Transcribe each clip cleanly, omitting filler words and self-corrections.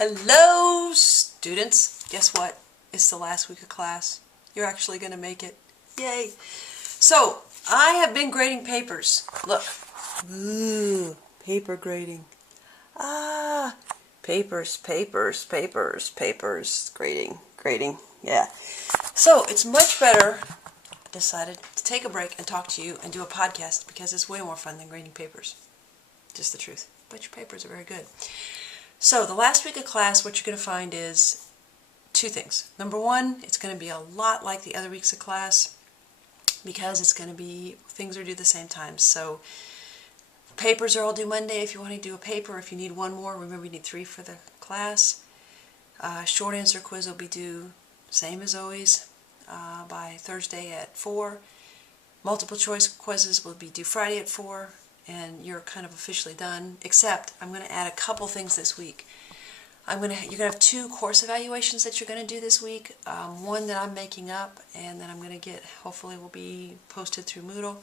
Hello, students. Guess what? It's the last week of class. You're actually going to make it. Yay. So, I have been grading papers. Look. Ooh, paper grading. Papers. Grading. Yeah. So, it's much better, I decided, to take a break and talk to you and do a podcast because it's way more fun than grading papers. Just the truth. But your papers are very good. So the last week of class, what you're going to find is two things. Number one, it's going to be a lot like the other weeks of class because it's going to be, things are due the same time. So papers are all due Monday if you want to do a paper. If you need one more, remember you need 3 for the class. Short answer quiz will be due, same as always, by Thursday at 4. Multiple choice quizzes will be due Friday at 4. And you're kind of officially done, except I'm going to add a couple things this week. You're going to have 2 course evaluations that you're going to do this week. One that I'm making up and that I'm going to get, hopefully will be posted through Moodle.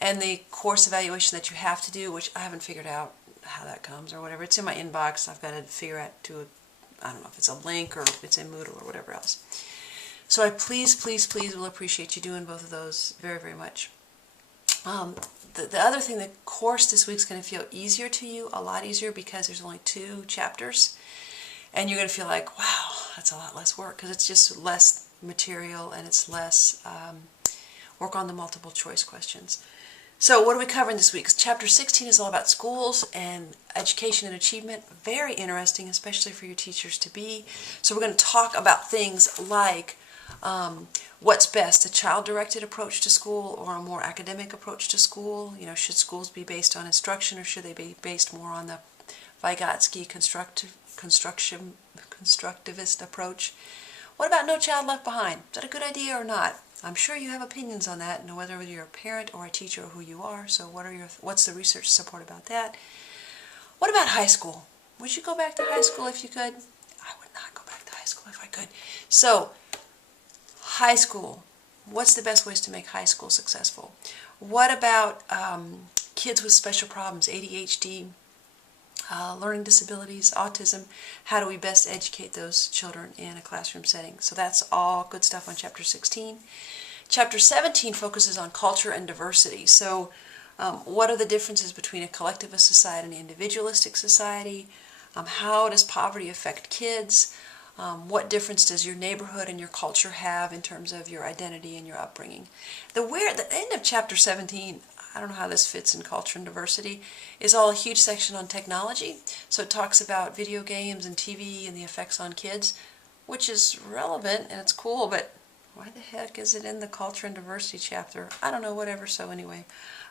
And the course evaluation that you have to do, which I haven't figured out how that comes or whatever. It's in my inbox. I've got to figure out I don't know if it's a link or if it's in Moodle or whatever else. So I please will appreciate you doing both of those very, very much. The other thing, the course this week is going to feel easier to you, a lot easier because there's only 2 chapters. And you're going to feel like, wow, that's a lot less work because it's just less material and it's less work on the multiple choice questions. So what are we covering this week? Chapter 16 is all about schools and education and achievement. Very interesting, especially for your teachers to be. So we're going to talk about things like what's best, a child-directed approach to school or a more academic approach to school? You know, should schools be based on instruction or should they be based more on the Vygotsky constructivist approach? What about No Child Left Behind? Is that a good idea or not? I'm sure you have opinions on that, whether you're a parent or a teacher or who you are. So what's the research support about that? What about high school? Would you go back to high school if you could? I would not go back to high school if I could. So, high school. What's the best ways to make high school successful? What about kids with special problems, ADHD, learning disabilities, autism? How do we best educate those children in a classroom setting? So that's all good stuff on Chapter 16. Chapter 17 focuses on culture and diversity. So what are the differences between a collectivist society and an individualistic society? How does poverty affect kids? What difference does your neighborhood and your culture have in terms of your identity and your upbringing? The end of Chapter 17, I don't know how this fits in culture and diversity, is all a huge section on technology. So it talks about video games and TV and the effects on kids, which is relevant and it's cool, but why the heck is it in the culture and diversity chapter? I don't know, whatever. So anyway,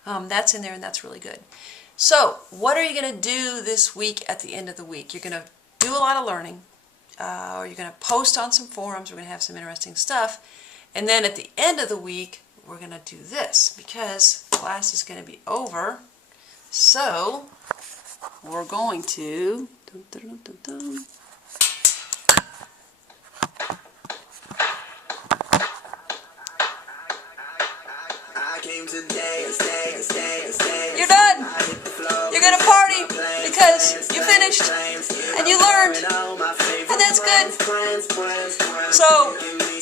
that's in there and that's really good. So what are you going to do this week at the end of the week? You're going to do a lot of learning. Or you're going to post on some forums, we're going to have some interesting stuff, and then at the end of the week, we're going to do this, because class is going to be over, so we're going to, You're done! You're going to party, because you finished, and you learned, and that's good. So,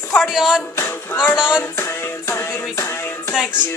party on, learn on, have a good week. Thanks.